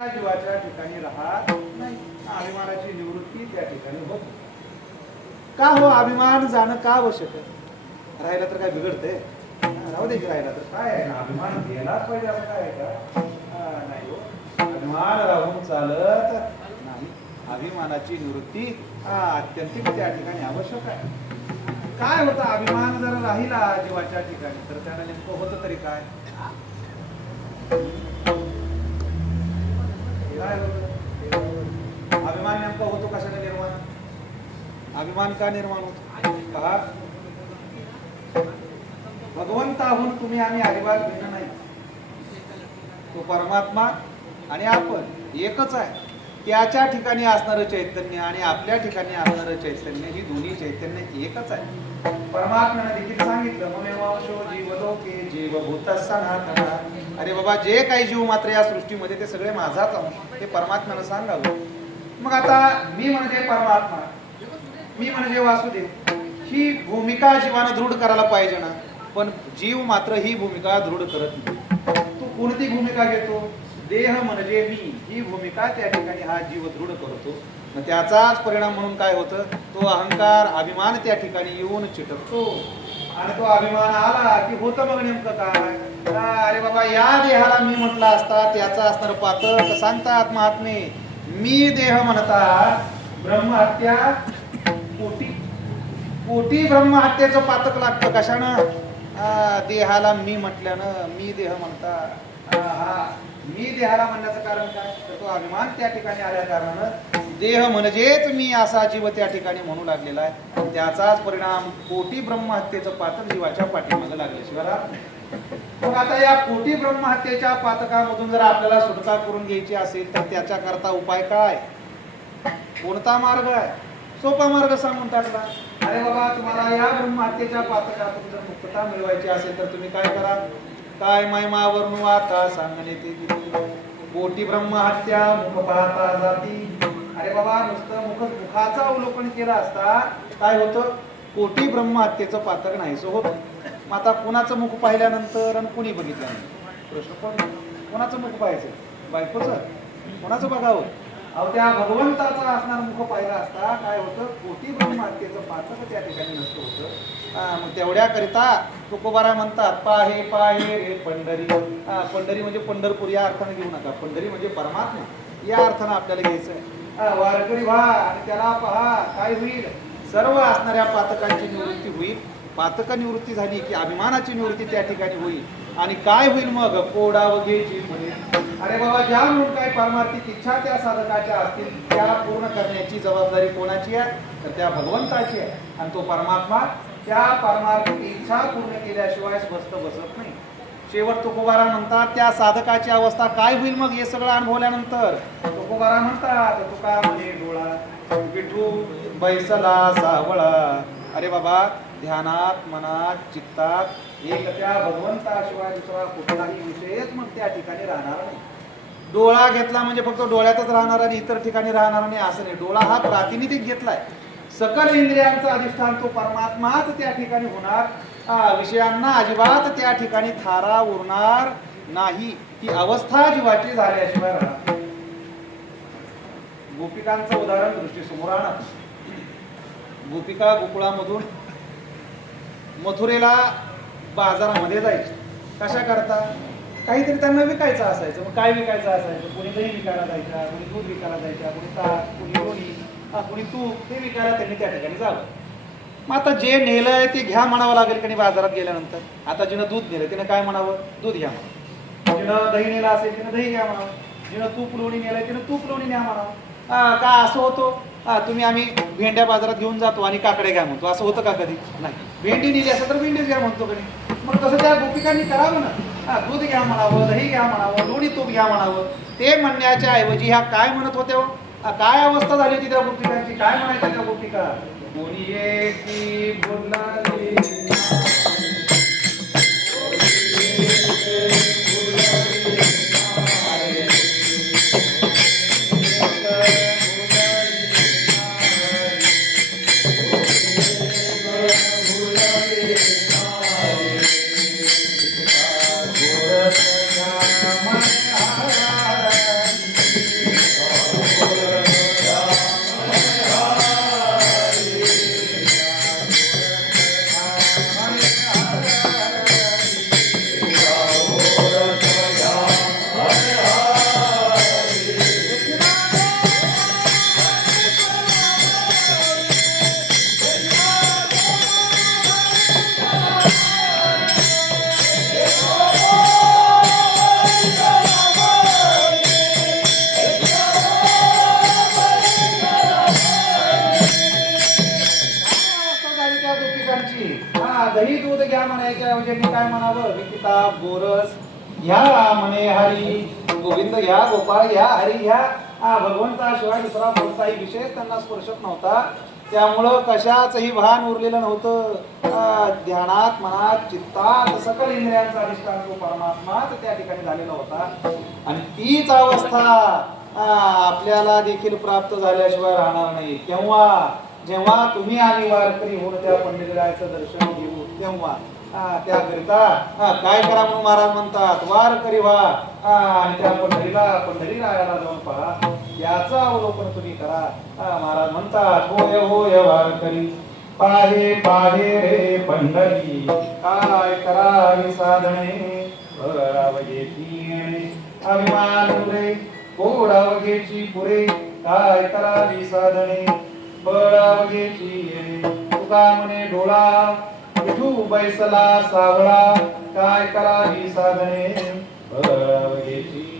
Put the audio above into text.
जीवाच्या ठिकाणी राहत नाही अभिमानाची निवृत्ती त्या ठिकाणी होत का हो अभिमान? जाणं का आवश्यक आहे? राहिलं तर काय बिघडतंय? राहू दे राहिला तर. काय आहे ना अभिमान गेलाच पाहिजे असं काय आहे का? नाही हो. अभिमान राहून चालत नाही. अभिमानाची निवृत्ती हा अत्यंतिक त्या ठिकाणी आवश्यक आहे. काय होतं? अभिमान जर राहिला जीवाच्या ठिकाणी तर त्याला नेमकं होतं तरी काय? काय होतं? अभिमान नेमका होतो कशाने निर्माण? अभिमान का निर्माण होतो? पहा. भगवंताहून तुम्ही आम्ही अलिबाग भिन्न नाही. तो परमात्मा आणि आपण एकच आहे. त्याच्या ठिकाणी असणारं चैतन्य आणि आपल्या ठिकाणी असणारं चैतन्य ही दोन्ही चैतन्य एकच आहे. परमात्म्याने देखील सांगितलं ममेवांशो जीवलोके जीवभूत सनातन अरे बाबा जे काही जीव मात्र या सृष्टीमध्ये ते सगळे माझाच अंश ते परमात्म्यानं सांगावं. मग आता मी म्हणजे परमात्मा मी म्हणजे वासुदेव. ही भूमिका जीवानं दृढ करायला पाहिजे ना. पण जीव मात्र ही भूमिका दृढ करत नाही. तू कोणती भूमिका घेतो? देह म्हणजे मी ही भूमिका त्या ठिकाणी हा जीव दृढ करतो. मग त्याचाच परिणाम म्हणून काय होतं? तो अहंकार अभिमान त्या ठिकाणी येऊन चिटकतो. आणि तो अभिमान आला की होतं मग नेमकं काय? अरे बाबा या देहाला मी म्हटलं असता त्याचा असणार पातक सांगतात महात्मे मी देह म्हणता ब्रह्महत्या कोटी कोटी ब्रह्महत्येचं पातक लागतं कशानं? हा देहाला मी म्हटल्यानं मी देह म्हणता. हा मी देहाला म्हणण्याचं कारण काय? तर तो अभिमान त्या ठिकाणी आल्या कारणानं देह म्हणजेच मी असा जीव त्या ठिकाणी म्हणू लागलेला आहे. त्याचाच परिणाम कोटी ब्रह्महत्येचं पातक जीवाच्या पाठीमागे लागल्याशिवाय मग आता या कोटी ब्रह्महत्येच्या पातकामधून जर आपल्याला सुटका करून घ्यायची असेल तर त्याच्याकरता उपाय काय? कोणता मार्ग आहे? सोपा मार्ग सांगून टाकला. अरे बाबा तुम्हाला या ब्रह्महत्येच्या पातकातून जर मुक्तता मिळवायची असेल तर तुम्ही काय करा काय महिमावरून आता सांगणे ते बोटी कोटी ब्रह्महत्या मुख पाहता जाती. अरे बाबा नुसतं मुख मुखाचं अवलोकन केलं असता काय होतं? कोटी ब्रह्महत्येचं पातक नाहीसं होतं. मग आता कुणाचं मुख पाहिल्यानंतर आणि कुणी बघितल्यानंतर? प्रश्न पडला. कोणाचं मुख पाहायचं? बायकोचं? कोणाचं बघावं? अहो त्या भगवंताचा असणार मुख पाहिला असता काय होतं? कोटी ब्रह्मातेचं पातक त्या ठिकाणी नसतं होतं. मग तेवढ्याकरिता तुकोबारा म्हणतात पाहे पाहे रे पंढरी. पंढरी म्हणजे पंढरपूर या अर्थाने घेऊ नका. पंढरी म्हणजे परमात्मा. या अर्थानं आपल्याला घ्यायचं आहे. वारकरी व्हा आणि त्याला पहा काय होईल? सर्व असणाऱ्या पातकांची निवृत्ती होईल. पातक निवृत्ती झाली की अभिमानाची निवृत्ती त्या ठिकाणी होईल. आणि काय होईल मग? कोडा वगैरे म्हणे. अरे बाबा ज्या म्हणून काय परमार्थिक इच्छा त्या साधकाच्या असतील त्या पूर्ण करण्याची जबाबदारी कोणाची आहे? तर त्या भगवंताची आहे. आणि तो परमात्मा त्या परमार्थिक इच्छा पूर्ण केल्याशिवाय स्वस्थ बसत नाही. शेवट तुकोबारा म्हणतात त्या साधकाची अवस्था काय होईल मग हे सगळं अनुभवल्यानंतर? तुकोबारा म्हणतात तुका म्हणे डोळा विठू बैसला सावळा. अरे बाबा ध्यानात मनात चित्तात एक त्या भगवंताशिवाय दुसरा कुठलाही विषयच मग त्या ठिकाणी राहणार नाही. डोळा घेतला म्हणजे फक्त डोळ्यातच राहणार आणि इतर ठिकाणी राहणार नाही असं नाही. डोळा हा प्रातिनिधिक घेतलाय. सकल इंद्रियांचा अधिष्ठान तो परमात्माच त्या ठिकाणी होणार. विषयांना अजिबात त्या ठिकाणी थारा उरणार नाही. ही अवस्था जीवाची झाल्याशिवाय राहणार गोपिकांचं उदाहरण दृष्टीसमोर आणा. गोपिका गोकुळामधून मथुरेला बाजारामध्ये जायचं. कशा करता? काहीतरी त्यांना विकायचं असायचं. मग काय विकायचं असायचं? कोणी दही विकायला जायच्या कोणी दूध विकायला जायच्या कोणी ताक कोणी लोणी कोणी तूप ते विकायला त्यांनी त्या ठिकाणी जावं. मग आता जे नेलंय ते घ्या म्हणावं लागेल की बाजारात गेल्यानंतर? आता जिनं दूध नेलं तिनं काय म्हणावं? दूध घ्या म्हणावं. जिनं दही नेलं असेल तिनं दही घ्या म्हणावं. जिनं तूप लोणी नेलंय तिनं तूप लोणी न्या म्हणावं. हा, का असं होतो? हा तुम्ही आम्ही भेंड्या बाजारात घेऊन जातो आणि काकडे घ्या म्हणतो. असं होतं का कधी? नाही. भेंडी नेली असं तर भेंडीच घ्या म्हणतो कधी मग तसं त्या गोपिकांनी करावं ना. हा दूध घ्या म्हणावं दही घ्या म्हणावं लोणी तूप घ्या म्हणावं. ते म्हणण्याच्या ऐवजी ह्या काय म्हणत होते हो? काय अवस्था झाली होती त्या गोपिकांची? काय म्हणायच्या त्या गोपिका? कोणी एकी बोलणारी काय म्हणावं? विकिता बोरस घ्या म्हणे हरी. गोविंद घ्या गोपाळ घ्या हरी घ्या. हा भगवंताशिवाय दुसरा कोणताही विषय त्यांना स्पर्शत नव्हता. त्यामुळं कशाचंही भान उरलेलं नव्हतं. ध्यानात मनात चित्तात सकल इंद्रियांचा अधिष्ठान तो परमात्माच त्या ठिकाणी झालेला होता. आणि तीच अवस्था आपल्याला देखील प्राप्त झाल्याशिवाय राहणार नाही. तेव्हा जेव्हा तुम्ही आणि वारकरी होऊन त्या पंढरीरायाचं दर्शन घेऊ तेव्हा त्याकरिता काय करा म्हणून महाराज म्हणतात वार करी आणि त्या पंढरीला पंढरीरायाला जाऊन पहा. याचं अवलोकन तुम्ही करा. महाराज म्हणतात होय होय वार करी पाहे पाहे रे पंढरी. काय करावी साधने? बळावगेची अभिमान पुरे कोडावघेची पुरे. काय करावी साधने? बळावगेची तुका म्हणे डोळा विठू बैसला सावळा. काय करावी साधने? बळावगेची